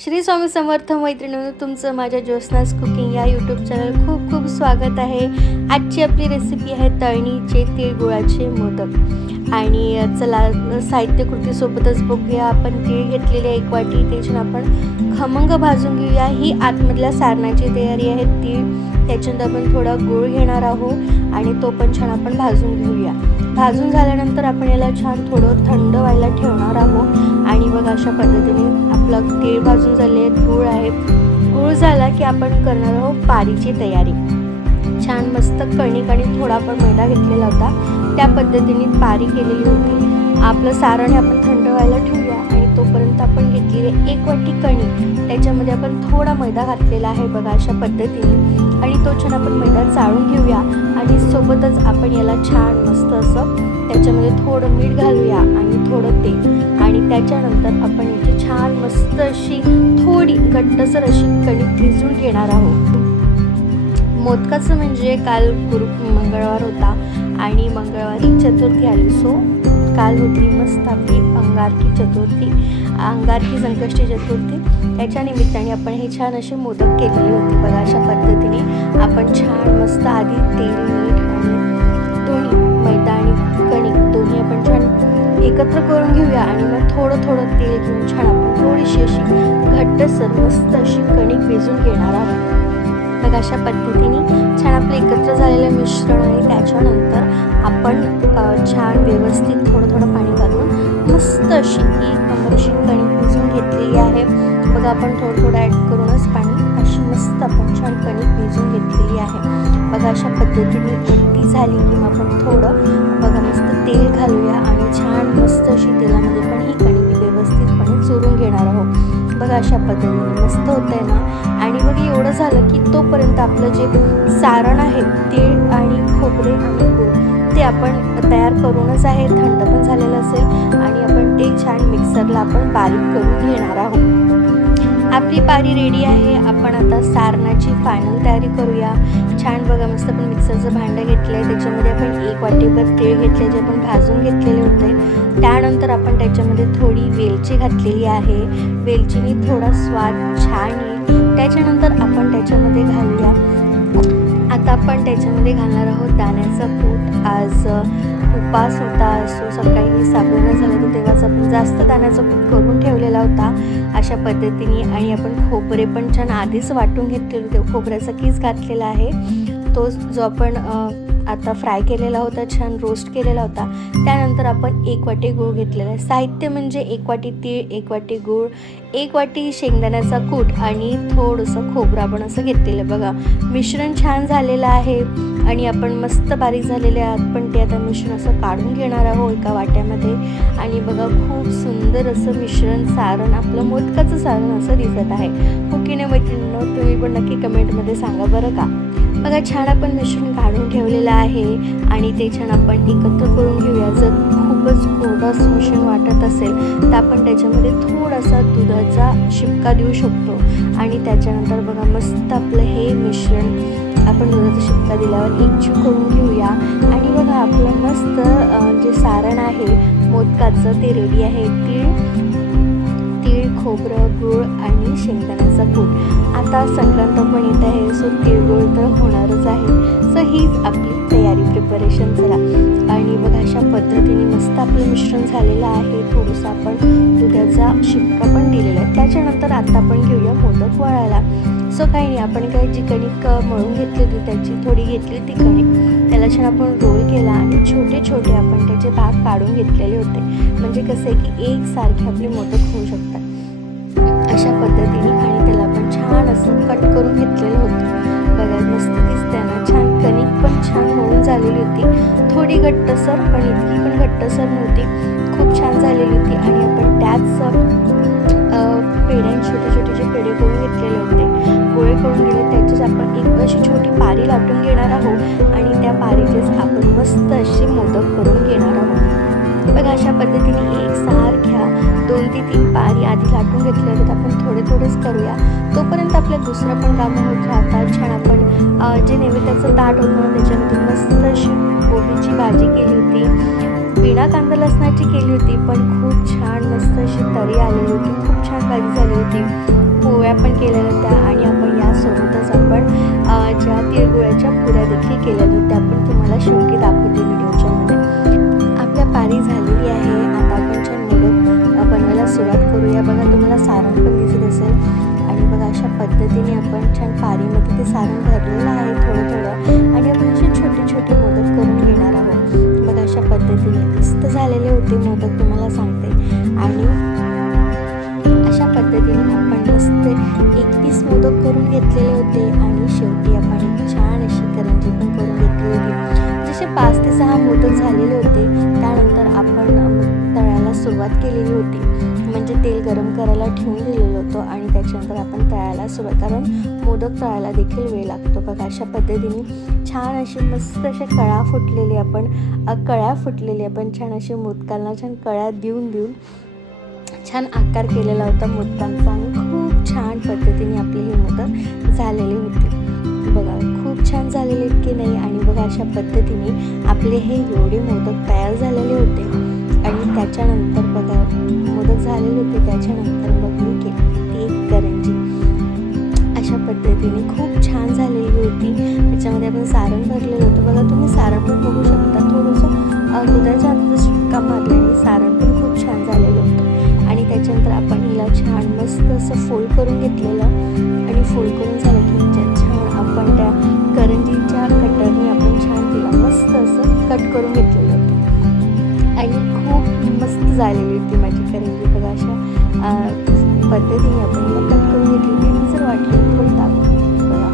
श्री स्वामी समर्थ मैत्रिणींनो, तुमचं माझ्या ज्योत्स्नास कुकिंग या यूट्यूब चॅनल खूप खूप स्वागत आहे। आजची आपली रेसिपी आहे तळणीचे तिळगुळाचे मोदक। आणि चला साहित्य कृतीसोबतच बघूया। आपण तीळ घेतलेले 1 वाटी, त्याच्यात आपण खमंग भाजून घेऊया। ही आतमधल्या सारणाची तयारी आहे। तीळ त्याच्यात आपण थोडा गूळ घेणार आहोत आणि तो पण छान आपण भाजून घेऊया। भाजून झाल्यानंतर आपण याला छान थोडं थंड व्हायला ठेवणार आहोत। आणि बघा अशा पद्धतीने आपलं तीळ भाजून झाले, गूळ आहे। गूळ झाला की आपण करणार आहोत पारीची तयारी। छान मस्त कणिक आणि थोडा आपण मैदा घेतलेला होता, त्या पद्धतीने पारी केलेली होती। आपलं सारण आपण थंड व्हायला ठेवूया आणि तोपर्यंत आपण घेतलेले 1 वाटी कणिक, त्याच्यामध्ये आपण थोडा मैदा घातलेला आहे बघा अशा पद्धतीने। आणि तो छान आपण मैदा चाळून घेऊया आणि सोबतच आपण याला छान मस्त असं त्याच्यामध्ये थोडं मीठ घालूया आणि थोडं तेल। आणि त्याच्यानंतर आपण याची छान मस्त अशी थोडी घट्टसर अशी कणिक भिजवून घेणार आहोत। मोदकाचं म्हणजे काल मंगळवार होता आणि मंगळवारी चतुर्थी आली, सो काल होती मस्त आपली अंगारकी चतुर्थी, अंगारकी संकष्टी चतुर्थी। त्याच्या निमित्ताने आपण हे छान असे मोदक केलेले होते बघा अशा पद्धतीने। आपण छान मस्त आधी तेल, मीठ आणि दोन्ही मैदा आणि कणिक दोन्ही आपण छान एकत्र करून घेऊया आणि मग थोडं थोडं तेल घेऊन छान आपण थोडीशी अशी घट्टसर मस्त अशी कणिक भिजवून घेणार आहोत बघा अशा पद्धतीने। छान आपलं एकत्र झालेलं मिश्रण आहे, त्याच्यानंतर आपण छान व्यवस्थित थोडं थोडं पाणी घालून मस्त अशी अशी कणिक भिजवून घेतलेली आहे बघा। आपण थोडं थोडं ॲड करूनच पाणी अशी मस्त आपण छान कणिक भिजवून घेतलेली आहे बघा अशा पद्धतीने। गट्टी झाली की मग आपण थोडं बघा मस्त तेल घालूया आणि छान मस्त अशी तेलामध्ये पण ही कणिक व्यवस्थितपणे चुरून घेणार आहोत बघा अशा पद्धतीने। मस्त होत आहे ना। आणि मग एवढं झालं की तोपर्यंत आपलं जे सारण आहे तीळ आणि खोबरे आणि गूळ ते आपण तयार करूनच आहे, थंड पण झालेलं असेल आणि आपण ते छान मिक्सरला आपण बारीक करून घेणार आहोत। आपली पारी रेडी आहे। आपण आता सारणाची फायनल तयारी करूया। छान बघा मस्त आपण मिक्सरचं भांडं घेतलं आहे, त्याच्यामध्ये आपण 1 वाटीभर तीळ घेतले जे आपण भाजून घेतलेले होते। त्यानंतर आपण त्याच्यामध्ये थोडी वेलची घातलेली आहे, वेलचीने थोडा स्वाद छान येईल। त्याच्यानंतर आपण त्याच्यामध्ये घालूया, आता आपण त्याच्यामध्ये घालणार आहोत दाण्याचा कूट। आज उपास होता, सो सकाळी साबुदाणा झाला तर तेव्हाच आपण जास्त दाण्याचा कूट करून ठेवलेला होता अशा पद्धतीने। आणि आपण खोबरे पण छान आधीच वाटून घेतलेले होते, खोबऱ्याचा कीस घातलेला आहे तो जो आपण आता फ्राय केलेला होता, छान रोस्ट केलेला होता। त्यानंतर आपण 1 वाटी गूळ घेतलेला आहे। साहित्य म्हणजे 1 वाटी तीळ, 1 वाटी गूळ, 1 वाटी शेंगदाण्याचा कूट आणि थोडंसं खोबरं आपण असं घेतलेलं बघा। मिश्रण छान झालेलं आहे आणि आपण मस्त बारीक झालेले आहात, पण ते आता मिश्रण असं काढून घेणार आहोत एका वाट्यामध्ये। आणि बघा खूप सुंदर असं मिश्रण सारण आपलं मोदकाचं सारण असं दिसत आहे। हो की नाही मैत्रिणींनो, तुम्ही पण नक्की कमेंटमध्ये सांगा बरं का। बघा छान आपण मिश्रण काढून ठेवलेलं आहे आणि ते छान आपण एकत्र करून घेऊया। जर खूपच कोरडं मिश्रण वाटत असेल तर आपण त्याच्यामध्ये थोडासा दुधाचा शिपका देऊ शकतो। आणि त्याच्यानंतर बघा मस्त आपलं हे मिश्रण आपण दुधाचा शिपका दिल्यावर एकजीव करून घेऊया। आणि बघा आपलं मस्त जे सारण आहे मोदकाचं ते रेडी आहे। तीळ, खोबरं, गूळ आणि शेंगदाण्याचा कूट। आता संक्रांत पण येत आहे, सो तिळगुळ तर होणारच आहे। सो हीच आपली तयारी, प्रिपरेशन चला। आणि बघा अशा पद्धतीने मस्त आपलं मिश्रण झालेलं आहे, थोडंसं आपण दुधाचा शिपका पण दिलेला आहे। त्याच्यानंतर आता आपण घेऊया मोदक वळायला। सो काही नाही, आपण काही जी कणिक मळून घेतली होती त्याची थोडी घेतली ती कणिक, त्याला छान आपण रोल केला आणि छोटे छोटे आपण त्याचे भाग काढून घेतलेले होते, म्हणजे कसं आहे की एकसारखे आपले मोदक होऊ शकतात अशा पद्धतीने। आणि त्याला आपण छान असं कट करून घेतलेलं होतं बघा, मस्त दिसतंय ना। छान कणिक पण छान मळून झालेली होती, थोडी घट्टसर पण इतकी पण घट्टसर नव्हती, खूप छान झालेली होती। आणि आपण त्याच पेढ्या छोटे छोटे जे पेढे करून घेतलेले होते, गोळे करून गेले, त्याचीच आपण एक अशी छोटी पारी लाटून घेणार आहोत आणि त्या पारीचेच आपण मस्त असे मोदक करून घेणार आहोत बघा अशा पद्धतीने। एकसारख्या 2 ते 3 पारी आधी लाटून घेतल्या होत्या, आपण थोडे थोडेच करूया, तोपर्यंत आपलं दुसरं पण कामं होत राहतात। छान आपण जे नैवेद्याचं ताट होतं त्याच्यामध्ये मस्त अशी कोबीची भाजी केली होती, बिना कांदा लसणाची केली होती, पण खूप छान मस्त अशी तरी आलेली होती, खूप छान भाजी झाली होती। पोळ्या पण केलेल्या होत्या आणि आपण यासोबतच आपण ज्या तिळगुळाच्या पुऱ्या देखील केलेल्या होत्या. आपण तुम्हाला शेवटी दाखवते व्हिडिओच्या मध्ये. आपल्या पारी झालेली आहे. आता आपण छान मोदक बनवायला सुरुवात करूया. बघा तुम्हाला सारण पण दिसत असेल आणि बघा अशा पद्धतीने आपण छान पारीमध्ये ते सारण भरलेलं आहे थोडं थोडं आणि आपण असे छोटे छोटे मोदक करून घेणार आहोत. बघा अशा पद्धतीने मस्त झालेले होते मोदक तुम्हाला सांगते. आणि अशा पद्धतीने आपण मस्त 31 मोदक करून घेतलेले होते आणि शेवटी आपण एक छान अशी करंजी पण करून घेतली होती. जसे 5 ते 6 मोदक झालेले होते. त्यानंतर आपण तळायला सुरुवात केलेली होती. म्हणजे तेल गरम करायला ठेवून दिलेलं होतं आणि त्याच्यानंतर आपण तळायला सुरुवात, कारण मोदक तळायला देखील वेळ लागतो. बघा अशा पद्धतीने छान अशी मस्त अशा कळ्या फुटलेली आपण छान अशी मोदकांना छान कळ्या देऊन छान आकार केलेला होता मोदकांचा आणि खूप छान पद्धतीने आपले हे मोदक झालेले होते. बघा खूप छान झालेले की नाही. आणि बघा अशा पद्धतीने आपले हे एवढे मोदक तयार झालेले होते. आणि त्याच्यानंतर बघा मोदक झालेले होते. त्याच्यानंतर मग मी केली ती एक करंजी. अशा पद्धतीने खूप छान झालेली होती. त्याच्यामध्ये आपण सारण भरलेलं होतं. बघा तुम्ही सारण पण बघू शकता. थोडंसं दुधाच्या हाताचा शिक्का मारल्याने सारण पण खूप छान झालेलं होतं. आणि त्याच्यानंतर आपण हिला छान मस्त असं फोल्ड करून घेतलेलं आणि फोल्ड करून झालं की छान आपण त्या करंजीच्या कटरने आपण छान तिला मस्त असं कट करून घेतलेलं होतं आणि खूप मस्त झालेली होती माझी करंजी. बघा अशा पद्धतीने आपण हिला कट करून घेतली होती आणि जर वाटलं थोडी दाबून बघा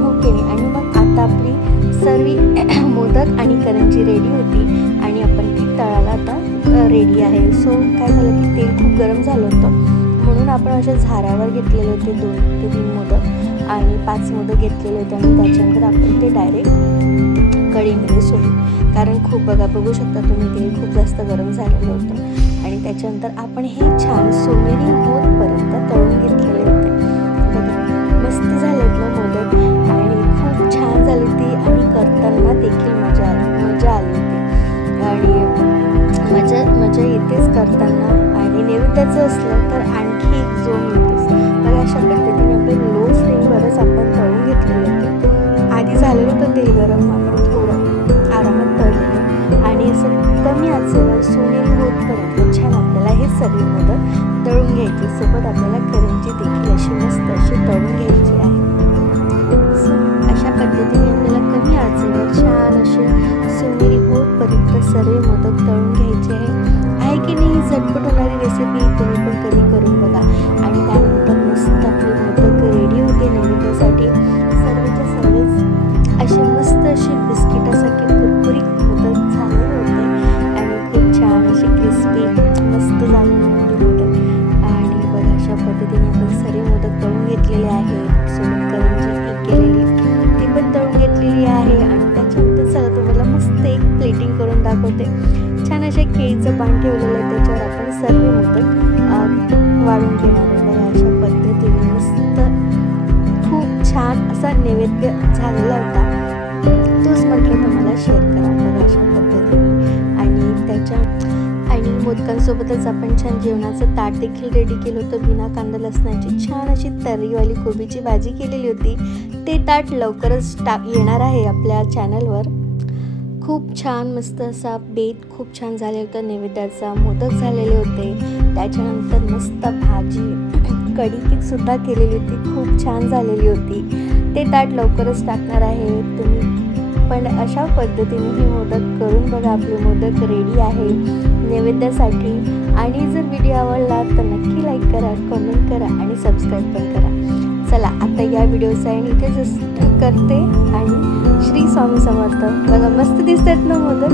हो की नाही. आणि मग आता आपली सर्व मोदक आणि करंजी रेडी होती आणि आपण ती तळायला आता रेडी आहे. सो काय झालं की तेल खूप गरम झालं होतं म्हणून आपण अशा झाऱ्यावर घेतलेले होते 2 ते 3 मोदक आणि 5 मोदक घेतलेले होते आणि त्याच्यानंतर आपण ते डायरेक्ट कढईमध्ये सोडले. कारण खूप बघू शकता तुम्ही तेल खूप जास्त गरम झालेलं होतं आणि त्याच्यानंतर आपण हे छान सोनेरी होतपर्यंत तळून घेतलेले होते. बघा मस्त झालेत ना मोदक आणि खूप छान झाली ती आणि करताना देखील मजा आली होती आणि मजा येतेच करताना. आणि नैवेद्याचं असलं तर आणखी एक जोम येतेच. बघा अशा पद्धतीने आपण लो फ्लेमवरच आपण तळून घेतलेले होते. आधी झालेलं होतं तेल गरम, आपण थोडं आरामात तळलेलं आणि असं कमी आचेवर सोनेरी होतपर्यंत छान आपल्याला हे सर्व मोदक तळून घ्यायचे. सोबत आपल्याला करंजी देखील अशी मस्त अशी तळून घ्यायची आहे. सो अशा पद्धतीने आपल्याला कमी आचेवर छान असे सोनेरी होतपर्यंत सर्व मोदक तळून घ्यायचे आहे की नाही. झटपट होणारी रेसिपी तुम्ही पण कधी करून बघा. आणि त्यानंतर मस्त आपले मोदक रेडी होते नैवेद्यासाठी. सर्वच्या सर्वच असे मस्त असे बिस्किटासारखे कुरकुरीत मोदक झालेले होते आणि खूप छान असे क्रिस्पी मस्त झालेले होते मोदक. आणि बघा अशा पद्धतीने आपण सर्व मोदक तळून घेतलेले आहेत. सोबत करंजी केलेली ती पण तळून घेतलेली आहे. आणि त्याच्यानंतर चला तुम्हाला मस्त एक प्लेटिंग करून दाखवते. छान असे केळीचं पान ठेवलेलं आहे, त्याच्यावर आपण सर्व मोदक वाढून घेणार आहे. बघा अशा पद्धतीने मस्त खूप छान असा नैवेद्य झालेला होता. तोच म्हटलं तुम्हाला शेअर करा. बघा अशा पद्धतीने आणि मोदकांसोबतच आपण छान जेवणाचं ताट देखील रेडी केलं होतं. बिना कांदा लसणाची छान अशी तर्रीवाली कोबीची भाजी केलेली होती. ते ताट लवकरच येणार आहे आपल्या चॅनलवर. खूप छान मस्त असा बेत खूप छान झाले होतं. नैवेद्याचा मोदक झालेले होते. त्याच्यानंतर मस्त भाजी कढी सुद्धा केलेली होती. खूप छान झालेली होती. ते ताट लवकरच टाकणार आहे. तुम्ही पण अशा पद्धतीने हे मोदक करून बघा. आपले मोदक रेडी आहे नैवेद्यासाठी. आणि जर व्हिडिओ आवडला तर नक्की लाईक करा, कमेंट करा आणि सबस्क्राईब पण करा. चला आता या व्हिडिओचा एंड इथेच करते आणि श्री स्वामी समर्थ. बघा मस्त दिसतात ना मोदक.